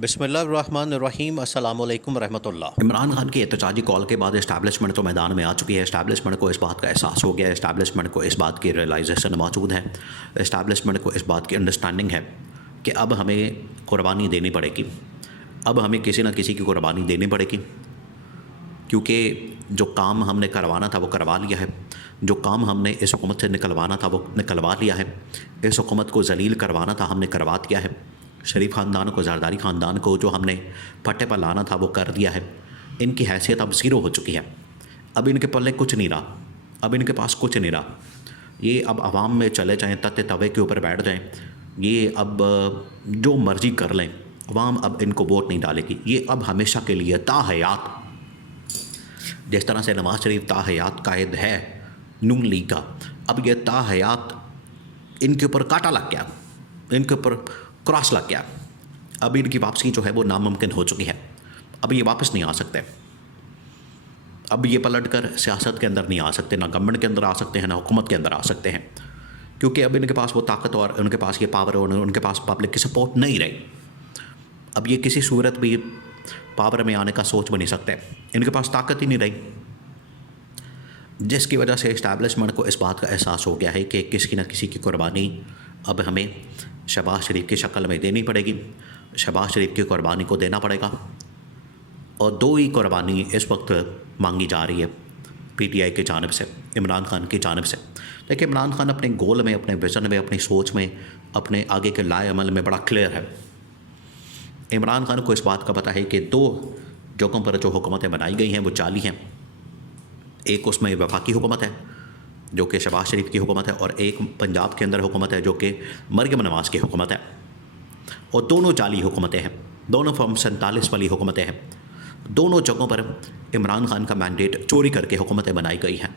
बिस्मिल्लाहिर्रहमानिर्रहीम अस्सलामु अलैकुम रहमतुल्लाह। इमरान खान की एहतजाजी कॉल के बाद इस्टेब्लिशमेंट तो मैदान में आ चुकी है। इस्टेब्लिशमेंट को इस बात का एहसास हो गया है, इस्टेब्लिशमेंट को इस बात की रियलाइजेशन मौजूद है, इस्टेब्लिशमेंट को इस बात की अंडरस्टैंडिंग है कि अब हमें कुर्बानी देनी पड़ेगी, अब हमें किसी न किसी की कुर्बानी देनी पड़ेगी, क्योंकि जो काम हमने करवाना था वो करवा लिया है, जो काम हमने इस हुकूमत से निकलवाना था वो निकलवा लिया है, इस हुकूमत को जलील करवाना था हमने करवा दिया है, शरीफ ख़ानदान को, ज़रदारी ख़ानदान को जो हमने फटे पर लाना था वो कर दिया है। इनकी हैसियत अब ज़ीरो हो चुकी है, अब इनके पल्ले कुछ नहीं रहा, अब इनके पास कुछ नहीं रहा। ये अब आवाम में चले जाएँ, तत्ते तवे के ऊपर बैठ जाएँ, ये अब जो मर्ज़ी कर लें, अवाम अब इनको वोट नहीं डालेगी। ये अब हमेशा के लिए ताहयात, जिस तरह से नवाज शरीफ ताहयात कायद है नून लीग का, अब ये ताहयात इनके ऊपर कांटा लग गया, इनके ऊपर क्रॉस लग गया। अब इनकी वापसी जो है वो नामुमकिन हो चुकी है, अब ये वापस नहीं आ सकते, अब ये पलट कर सियासत के अंदर नहीं आ सकते, ना गवर्नमेंट के अंदर आ सकते हैं, ना हुकूमत के अंदर आ सकते हैं, क्योंकि अब इनके पास वो ताकत और उनके पास ये पावर और उनके पास पब्लिक की सपोर्ट नहीं रही। अब ये किसी सूरत भी पावर में आने का सोच भी नहीं सकते, इनके पास ताकत ही नहीं रही, जिसकी वजह से इस्टेब्लिशमेंट को इस बात का एहसास हो गया है कि किसी न किसी की कुर्बानी अब हमें शहबाज शरीफ की शक्ल में देनी पड़ेगी, शहबाज शरीफ की कुर्बानी को देना पड़ेगा। और दो ही कुर्बानी इस वक्त मांगी जा रही है पीटीआई की जानिब से, इमरान खान की जानिब से। देखिए, इमरान खान अपने गोल में, अपने विज़न में, अपनी सोच में, अपने आगे के लाए अमल में बड़ा क्लियर है। इमरान खान को इस बात का पता है कि दो जगहों पर जो हुकूमतें बनाई गई हैं वो जाली हैं। एक उसमें वफाकी हुकूमत है जो कि शहबाज शरीफ की हुकूमत है, और एक पंजाब के अंदर हुकूमत है जो कि मरियम नवाज़ की हुकूमत है, और दोनों जाली हुकूमतें हैं, दोनों फॉर्म 47 वाली हुकूमतें हैं। दोनों जगहों पर इमरान खान का मैंडेट चोरी करके हुकूमतें बनाई गई हैं,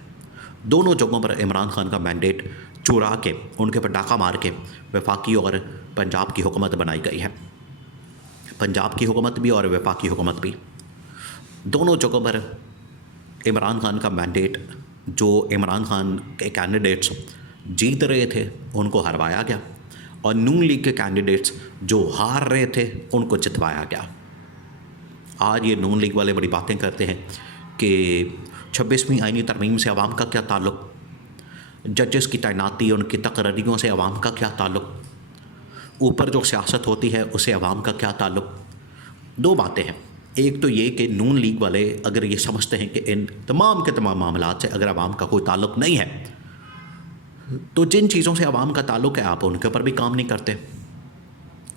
दोनों जगहों पर इमरान खान का मैंडेट चुरा के, उनके पर डाका मार के वफाकी और पंजाब की हुकूमत बनाई गई है। पंजाब की हुकूमत भी और वफाकी हुकूमत भी, दोनों जगहों पर इमरान खान का मैंडेट, जो इमरान खान के कैंडिडेट्स जीत रहे थे उनको हरवाया गया, और नून लीग के कैंडिडेट्स जो हार रहे थे उनको जितवाया गया। आज ये नून लीग वाले बड़ी बातें करते हैं कि 26वीं आईनी तरमीम से अवाम का क्या ताल्लुक़, जजेस की तैनाती, उनकी तकरीरों से अवाम का क्या ताल्लुक़, ऊपर जो सियासत होती है उससे अवाम का क्या ताल्लुक़। दो बातें हैं, एक तो ये कि नून लीग वाले अगर ये समझते हैं कि इन तमाम के तमाम मामलात से अगर आवाम का कोई ताल्लुक़ नहीं है, तो जिन चीज़ों से आवाम का ताल्लुक़ है आप उनके ऊपर भी काम नहीं करते।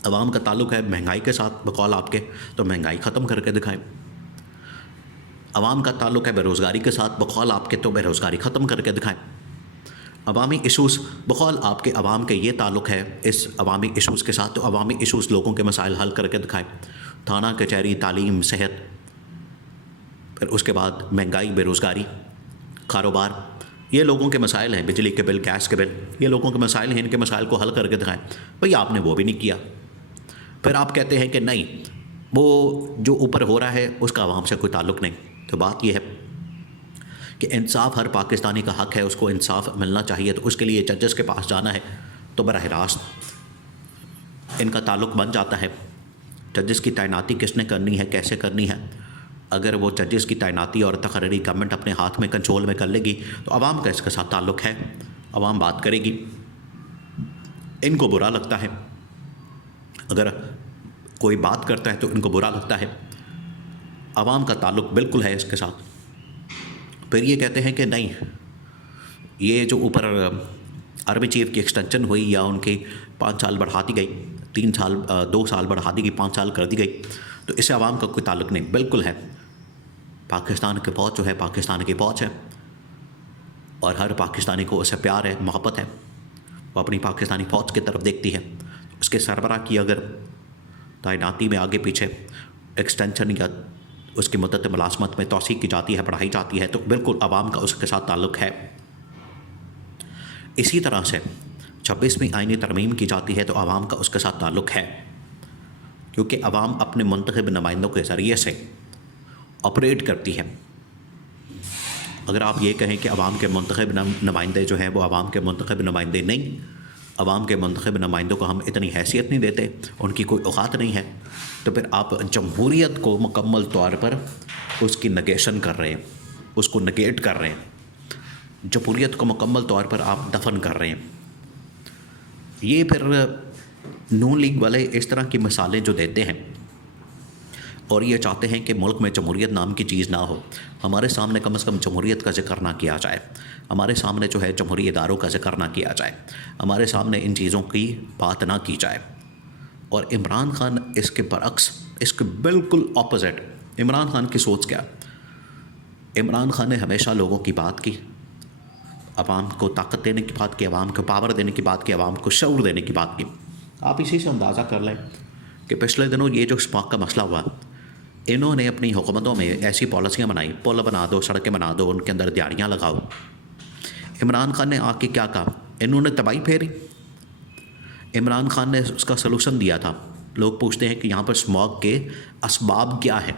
आवाम का ताल्लुक़ है महंगाई के साथ बकौल आपके, तो महंगाई ख़त्म करके दिखाएं। आवाम का ताल्लुक़ है बेरोज़गारी के साथ बकौल आपके, तो बेरोज़गारी ख़त्म करके दिखाएं। अवामी इशूज़ बकौल आपके, अवाम के ये ताल्लुक़ है इस अवामी इशूज़ के साथ, तो अवामी इशूज़ लोगों के मसाइल हल करके दिखाएं। थाना कचहरी, तालीम, सेहत, फिर उसके बाद महंगाई, बेरोज़गारी, कारोबार, ये लोगों के मसाइल हैं, बिजली के बिल, गैस के बिल, ये लोगों के मसाइल हैं, इनके मसाइल को हल करके दिखाएं। भाई आपने वो भी नहीं किया, फिर आप कहते हैं कि नहीं वो जो ऊपर हो रहा है उसका आवाम से कोई ताल्लुक़ नहीं। तो बात यह है कि इंसाफ हर पाकिस्तानी का हक़ है, उसको इंसाफ मिलना चाहिए, तो उसके लिए जजेस के पास जाना है तो बराह रास्त इनका ताल्लुक़ बन जाता है। जजेस की तैनाती किसने करनी है, कैसे करनी है, अगर वो जजेस की तैनाती और तकरीरी गवर्नमेंट अपने हाथ में, कंट्रोल में कर लेगी, तो आवाम का इसके साथ ताल्लुक़ है, आवाम बात करेगी। इनको बुरा लगता है, अगर कोई बात करता है तो इनको बुरा लगता है, आवाम का ताल्लुक़ बिल्कुल है इसके साथ। फिर ये कहते हैं कि नहीं, ये जो ऊपर आर्मी चीफ की एक्सटेंशन हुई या उनकी 5 साल बढ़ा दी गई, 3 साल 2 साल बढ़ा दी गई, 5 साल कर दी गई, तो इससे आवाम का कोई ताल्लुक़ नहीं। बिल्कुल है, पाकिस्तान की फ़ौज जो है पाकिस्तान की फ़ौज है, और हर पाकिस्तानी को उससे प्यार है, मोहब्बत है, वो अपनी पाकिस्तानी फ़ौज की तरफ देखती है। उसके सरबराह की अगर तैनाती में आगे पीछे एक्सटेंशन या उसकी मुद्दत मुलाजमत में तौसीक़ की जाती है, बढ़ाई जाती है, तो बिल्कुल आवाम का उसके साथ ताल्लुक़ है। इसी तरह से 26वीं आईनी तरमीम की जाती है तो आवाम का उसके साथ ताल्लुक़ है, क्योंकि आवाम अपने मुंतखब नुमाइंदों के ज़रिए से ऑपरेट करती है। अगर आप ये कहें कि आवाम के मुंतखब नुमाइंदे जो हैं वो आवाम के मुंतखब नुमाइंदे नहीं, अवाम के मुंतखब नुमाइंदों को हम इतनी हैसियत नहीं देते, उनकी कोई औकात नहीं है, तो फिर आप जमहूरियत को मुकम्मल तौर पर उसकी नगेशन कर रहे हैं, उसको नगेट कर रहे हैं, जमहूरियत को मुकम्मल तौर पर आप दफन कर रहे हैं। ये फिर नून लीग वाले इस तरह की मिसालें जो देते हैं और ये चाहते हैं कि मुल्क में जमहूरियत नाम की चीज़ ना हो, हमारे सामने कम से कम जमहूरियत का जिक्र ना किया जाए, हमारे सामने जो है जमहूरी इदारों का जिक्र ना किया जाए, हमारे सामने इन चीज़ों की बात ना की जाए। और इमरान खान इसके बरअक्स, इसके बिल्कुल ऑपोजिट। इमरान खान की सोच क्या? इमरान खान ने हमेशा लोगों की बात की, अवाम को ताकत देने की बात की, अवाम को पावर देने की बात की, अवाम को शऊर देने की बात की। आप इसी से अंदाज़ा कर लें कि पिछले दिनों ये जो स्मॉग का मसला हुआ, इन्होंने अपनी हुकूमतों में ऐसी पॉलिसियाँ बनाई, पुल बना दो, सड़कें बना दो, उनके अंदर दिहाड़ियाँ लगाओ। इमरान खान ने आके क्या कहा? इन्होंने तबाही फेरी। इमरान खान ने उसका सलूशन दिया था। लोग पूछते हैं कि यहाँ पर स्मॉग के असबाब क्या है,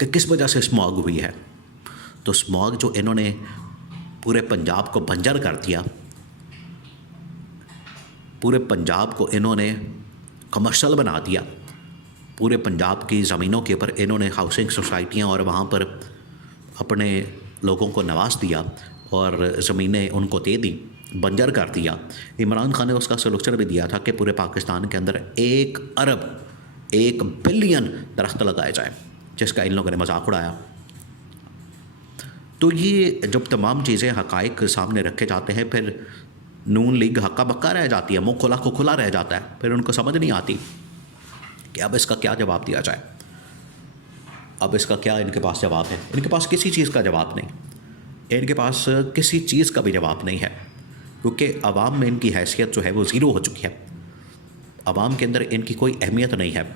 कि किस वजह से स्मॉग हुई है। तो स्मॉग जो इन्होंने पूरे पंजाब को बंजर कर दिया, पूरे पंजाब को इन्होंने कमर्शियल बना दिया, पूरे पंजाब की ज़मीनों के ऊपर इन्होंने हाउसिंग सोसाइटियाँ और वहाँ पर अपने लोगों को नवाज दिया और ज़मीनें उनको दे दी, बंजर कर दिया। इमरान खान ने उसका सलूशन भी दिया था कि पूरे पाकिस्तान के अंदर 1 अरब 1 बिलियन दरख्त लगाए जाए, जिसका इन लोगों ने मजाक उड़ाया। तो ये जब तमाम चीज़ें हक़ाइक़ सामने रखे जाते हैं, फिर नून लीग हक्का बक्का रह जाती है, मुँह खुला को खुला रह जाता है। फिर उनको समझ नहीं आती कि अब इसका क्या जवाब दिया जाए, अब इसका क्या इनके पास जवाब है। इनके पास किसी चीज़ का जवाब नहीं, इनके पास किसी चीज़ का भी जवाब नहीं है, क्योंकि अवाम में इनकी हैसियत जो है वो ज़ीरो हो चुकी है। अवाम के अंदर इनकी कोई अहमियत नहीं है,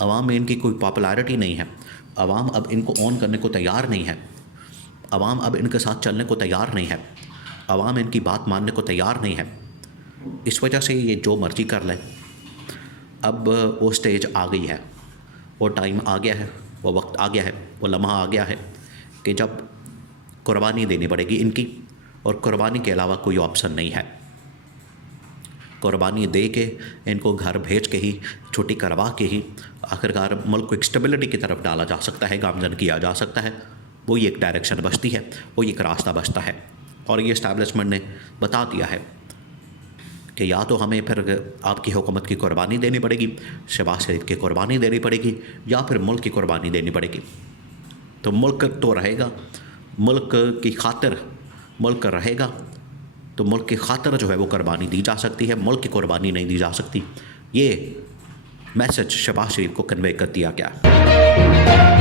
अवाम में इनकी कोई पॉपुलैरिटी नहीं है, अवाम अब इनको ऑन करने को तैयार नहीं है, अवाम अब इनके साथ चलने को तैयार नहीं है, अवाम इनकी बात मानने को तैयार नहीं है। इस वजह से ये जो मर्जी कर ले। अब वो स्टेज आ गई है, वो टाइम आ गया है, वो वक्त आ गया है, वो लम्हा आ गया है कि जब कुर्बानी देनी पड़ेगी इनकी, और कुर्बानी के अलावा कोई ऑप्शन नहीं है। कुर्बानी दे के, इनको घर भेज के ही, छुट्टी करवा के ही आखिरकार मुल्क को एक स्टेबिलिटी की तरफ डाला जा सकता है, गामजन किया जा सकता है। वो एक डायरेक्शन बचती है, वो एक रास्ता बचता है। और ये इस्टेब्लिशमेंट ने बता दिया है कि या तो हमें फिर आपकी हुकूमत की कुर्बानी देनी पड़ेगी, शहबाज शरीफ की कुर्बानी देनी पड़ेगी, या फिर मुल्क की कुर्बानी देनी पड़ेगी। तो मुल्क तो रहेगा, मुल्क की खातिर मुल्क रहेगा, तो मुल्क की खातिर जो है वो कुर्बानी दी जा सकती है, मुल्क की कुर्बानी नहीं दी जा सकती। ये मैसेज शहबाज शरीफ को कन्वे कर दिया गया।